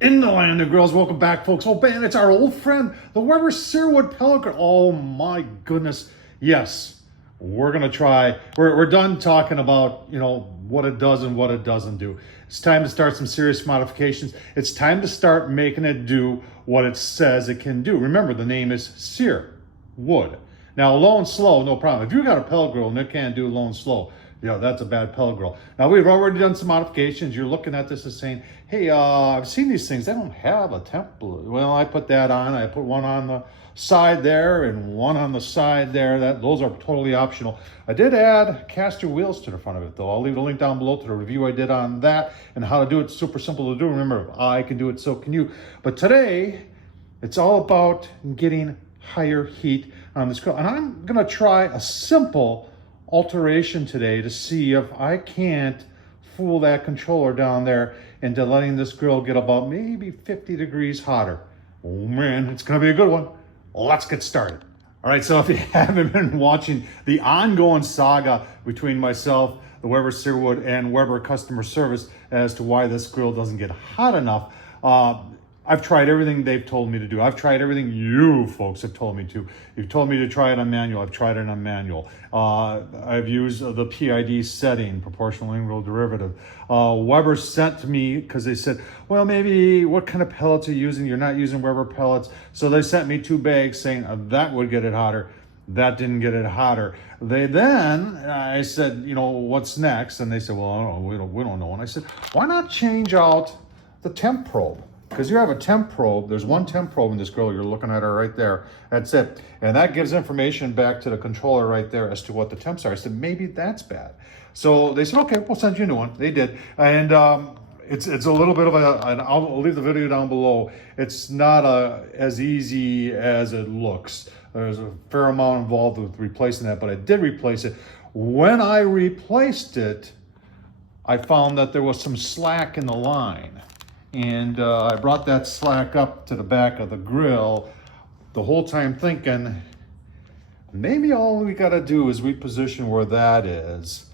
In the land of grills, welcome back, folks. Oh man, it's our old friend, the Weber Searwood Pellet Grill. Oh my goodness, yes, we're gonna try. We're done talking about what it does and what it doesn't do. It's time to start some serious modifications. It's time to start making it do what it says it can do. Remember, the name is Searwood. Now, low and slow, no problem. If you got a pellet grill and it can't do low and slow, that's a bad pellet grill. Now, we've already done some modifications. You're looking at this and saying, hey, I've seen these things. They don't have a template. Well, I put that on. I put one on the side there and one on the side there. Those are totally optional. I did add caster wheels to the front of it, though. I'll leave a link down below to the review I did on that and how to do it. Super simple to do. Remember, I can do it, so can you. But today, it's all about getting higher heat on this grill. And I'm going to try a simple alteration today to see if I can't fool that controller down there into letting this grill get about maybe 50 degrees hotter. Oh man, it's gonna be a good one. Let's get started. All right, so if you haven't been watching the ongoing saga between myself, the Weber Searwood, and Weber customer service as to why this grill doesn't get hot enough, I've tried everything they've told me to do. I've tried everything you folks have told me to. You've told me to try it on manual. I've tried it on manual. I've used the PID setting, proportional integral derivative. Weber sent to me because they said, well, maybe what kind of pellets are you using? You're not using Weber pellets. So they sent me 2 bags saying that would get it hotter. That didn't get it hotter. I said, what's next? And they said, well, we don't know. And I said, why not change out the temp probe? Because you have a temp probe. There's one temp probe in this grill. You're looking at her right there. That's it. And that gives information back to the controller right there as to what the temps are. I said, maybe that's bad. So they said, okay, we'll send you a new one. They did. And it's a little bit of I'll leave the video down below. It's not as easy as it looks. There's a fair amount involved with replacing that, but I did replace it. When I replaced it, I found that there was some slack in the line. And I brought that slack up to the back of the grill, the whole time thinking, maybe all we got to do is reposition where that is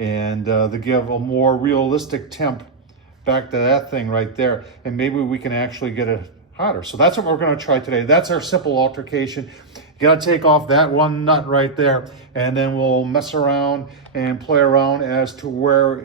and to give a more realistic temp back to that thing right there. And maybe we can actually get it hotter. So that's what we're going to try today. That's our simple altercation. You got to take off that one nut right there, and then we'll mess around and play around as to where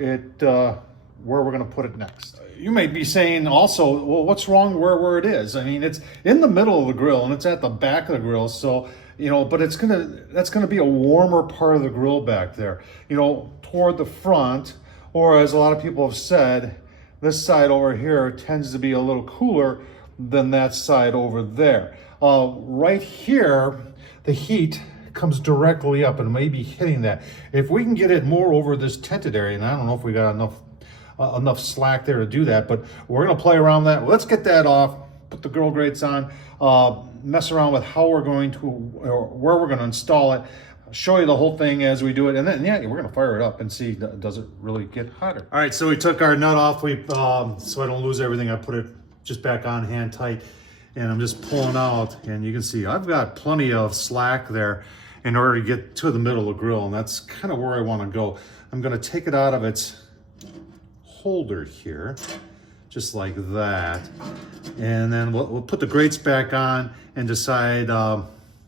we're going to put it next. You may be saying also, well, what's wrong where it is? I mean, it's in the middle of the grill and it's at the back of the grill. So, but that's gonna be a warmer part of the grill back there, toward the front, or as a lot of people have said, this side over here tends to be a little cooler than that side over there. Right here, the heat comes directly up and may be hitting that. If we can get it more over this tented area, and I don't know if we got enough slack there to do that, but we're going to play around with that. Let's get that off, put the grill grates on, mess around with how we're going to, or where we're going to install it, show you the whole thing as we do it, and then we're going to fire it up and see, does it really get hotter. All right, so we took our nut off, so I don't lose everything. I put it just back on hand tight, and I'm just pulling out, and you can see I've got plenty of slack there in order to get to the middle of the grill, and that's kind of where I want to go. I'm going to take it out of its holder here, just like that, and then we'll put the grates back on and decide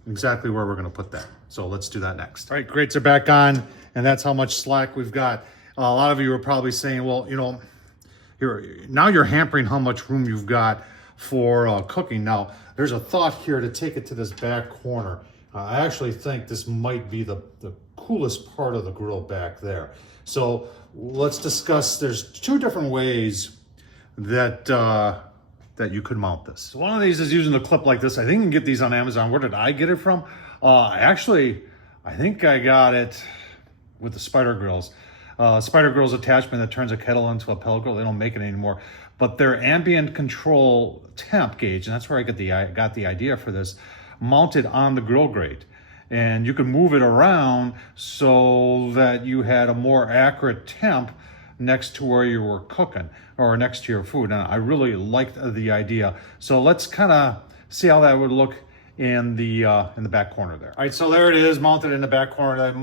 exactly where we're going to put that. So let's do that next. All right, grates are back on, and that's how much slack we've got. A lot of you are probably saying, well, now you're hampering how much room you've got for cooking. Now there's a thought here to take it to this back corner. I actually think this might be the coolest part of the grill back there. So let's discuss, there's 2 different ways that you could mount this. So one of these is using a clip like this. I think you can get these on Amazon. Where did I get it from? Actually, I think I got it with the Spider Grills. Spider Grills attachment that turns a kettle into a pellet grill. They don't make it anymore. But their ambient control temp gauge, and that's where I got the idea for this, mounted on the grill grate. And you can move it around so that you had a more accurate temp next to where you were cooking or next to your food. And I really liked the idea. So let's kind of see how that would look in the back corner there. All right, so there it is, mounted in the back corner.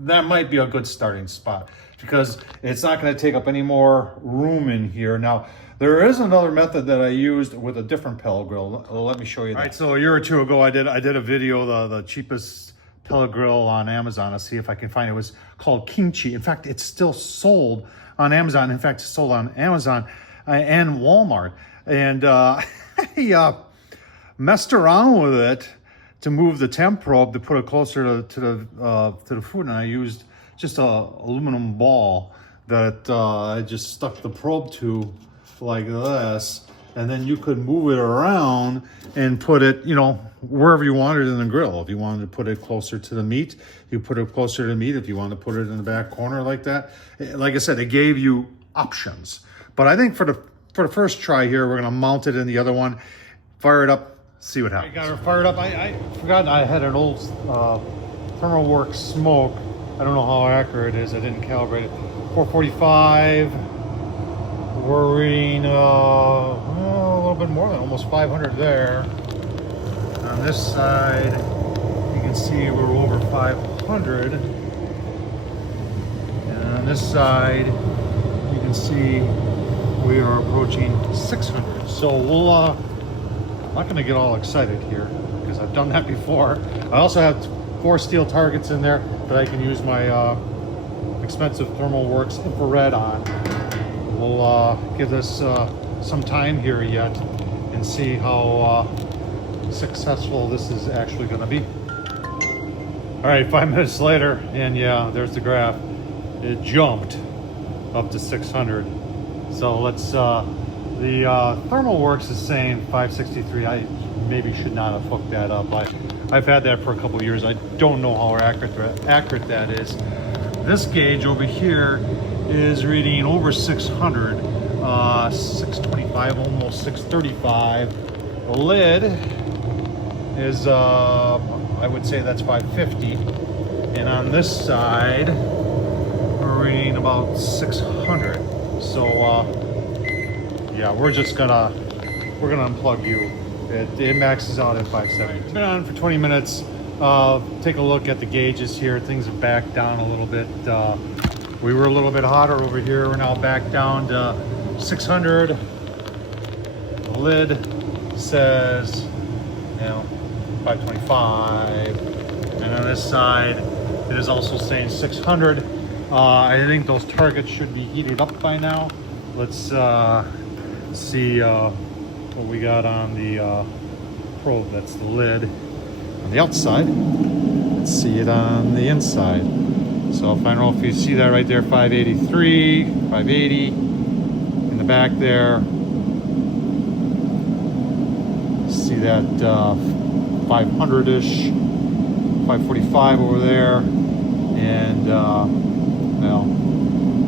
That might be a good starting spot. because it's not going to take up any more room in here. Now, there is another method that I used with a different pellet grill. Let me show you that. All right, so a year or two ago, I did a video, the cheapest pellet grill on Amazon. I'll see if I can find it. It was called Kimchi. In fact, it's still sold on Amazon. In fact, it's sold on Amazon and Walmart. And I messed around with it to move the temp probe to put it closer to the food, and I used just a aluminum ball that I just stuck the probe to like this, and then you could move it around and put it, you know, wherever you wanted in the grill. If you wanted to put it closer to the meat, you put it closer to the meat. If you want to put it in the back corner like that, like I said, it gave you options. But I think for the first try here, we're gonna mount it in the other one, fire it up, see what happens. I got her fired up. I forgot I had an old Thermalworks smoke. I don't know how accurate it is. I didn't calibrate it. 445. We're reading a little bit more than almost 500 there. On this side, you can see we're over 500. And on this side, you can see we are approaching 600. So we'll, I'm not gonna get all excited here because I've done that before. I also have 4 steel targets in there that I can use my expensive Thermalworks infrared on. We'll give this some time here yet and see how successful this is actually gonna be. All right, 5 minutes later, and yeah, there's the graph. It jumped up to 600. So let's, the Thermalworks is saying 563. I maybe should not have hooked that up. I've had that for a couple of years. I don't know how accurate that is. This gauge over here is reading over 600, 625, almost 635. The lid is, I would say that's 550. And on this side, we're reading about 600. So, yeah, we're gonna unplug you. It maxes out at 570. It's been on for 20 minutes. Take a look at the gauges here. Things have backed down a little bit. We were a little bit hotter over here. We're now back down to 600. The lid says, you know, 525. And on this side, it is also saying 600. I think those targets should be heated up by now. Let's see what we got on the probe. That's the lid on the outside. Let's see it on the inside. So if I don't know if you see that right there, 583, 580 in the back there. See that 500-ish, 545 over there, and well,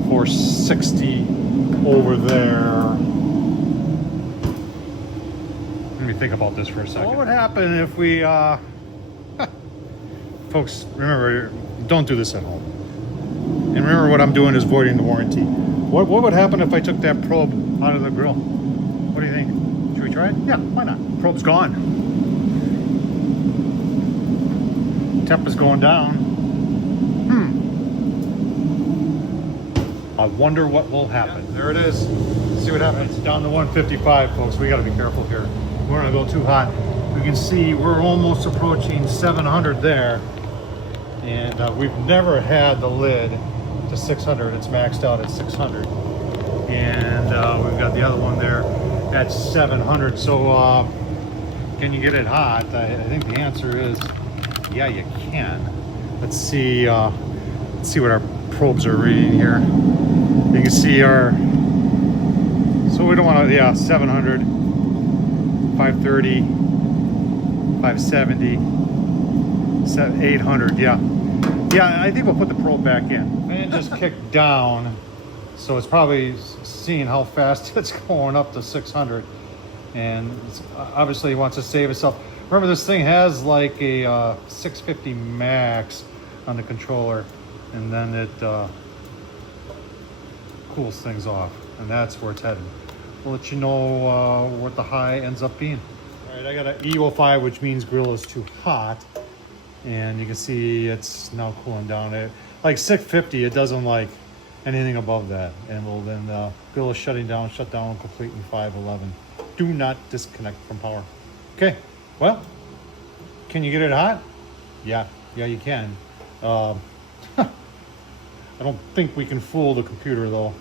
460 over there. Let me think about this for a second. What would happen if we, folks, remember, don't do this at home. And remember, what I'm doing is voiding the warranty. What would happen if I took that probe out of the grill? What do you think? Should we try it? Yeah, why not? Probe's gone. Temp is going down. I wonder what will happen. Yeah, there it is. Let's see what happens. Down to 155, folks. We got to be careful here. We're gonna go too hot. You can see we're almost approaching 700 there. And we've never had the lid to 600. It's maxed out at 600. And we've got the other one there at 700. So can you get it hot? I think the answer is, yeah, you can. Let's see what our probes are reading here. You can see our, so we don't want to, yeah, 700, 530, 570, 800, yeah. Yeah, I think we'll put the probe back in. And just kick down, so it's probably seeing how fast it's going up to 600. And it's, obviously it wants to save itself. Remember, this thing has like a 650 max on the controller, and then it cools things off, and that's where it's headed. We'll let you know what the high ends up being. All right, I got an E05, which means grill is too hot, and you can see it's now cooling down. Like 650, it doesn't like anything above that, and we'll then grill is shut down complete in 5:11. Do not disconnect from power. Okay, well, can you get it hot? Yeah, you can. I don't think we can fool the computer though.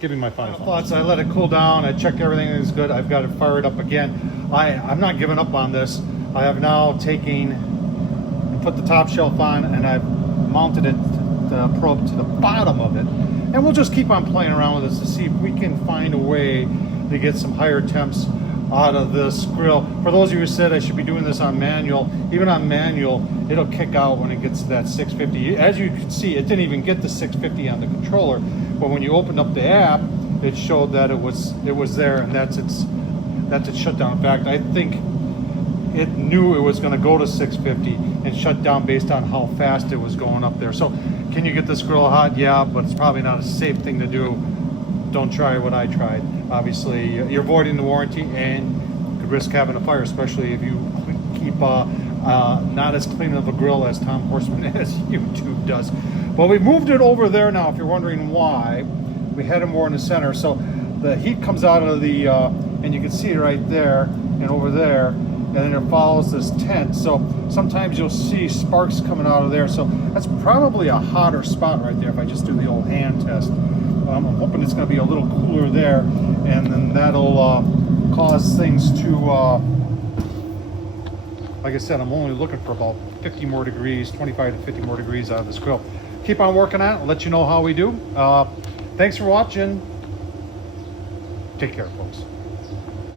Give me my final thoughts. I let it cool down. I checked everything is good. I've got it fired up again. I'm not giving up on this. I have now taken and put the top shelf on, and I've mounted it, the probe, to the bottom of it. And we'll just keep on playing around with this to see if we can find a way to get some higher temps out of this grill. For those of you who said I should be doing this on manual, even on manual, it'll kick out when it gets to that 650. As you can see, it didn't even get the 650 on the controller, but when you opened up the app, it showed that it was there, and that's its shutdown. In fact, I think it knew it was going to go to 650 and shut down based on how fast it was going up there. So can you get this grill hot? Yeah, but it's probably not a safe thing to do. Don't try what I tried. Obviously, you're voiding the warranty and you could risk having a fire, especially if you keep not as clean of a grill as Tom Horsman as YouTube does. But we moved it over there now, if you're wondering why. We had it more in the center, so the heat comes out of the, and you can see it right there and over there, and then it follows this tent. So sometimes you'll see sparks coming out of there. So that's probably a hotter spot right there if I just do the old hand test. I'm hoping it's going to be a little cooler there, and then that'll cause things to, like I said, I'm only looking for about 50 more degrees, 25 to 50 more degrees out of this grill. Keep on working on it. I'll let you know how we do. Thanks for watching. Take care, folks.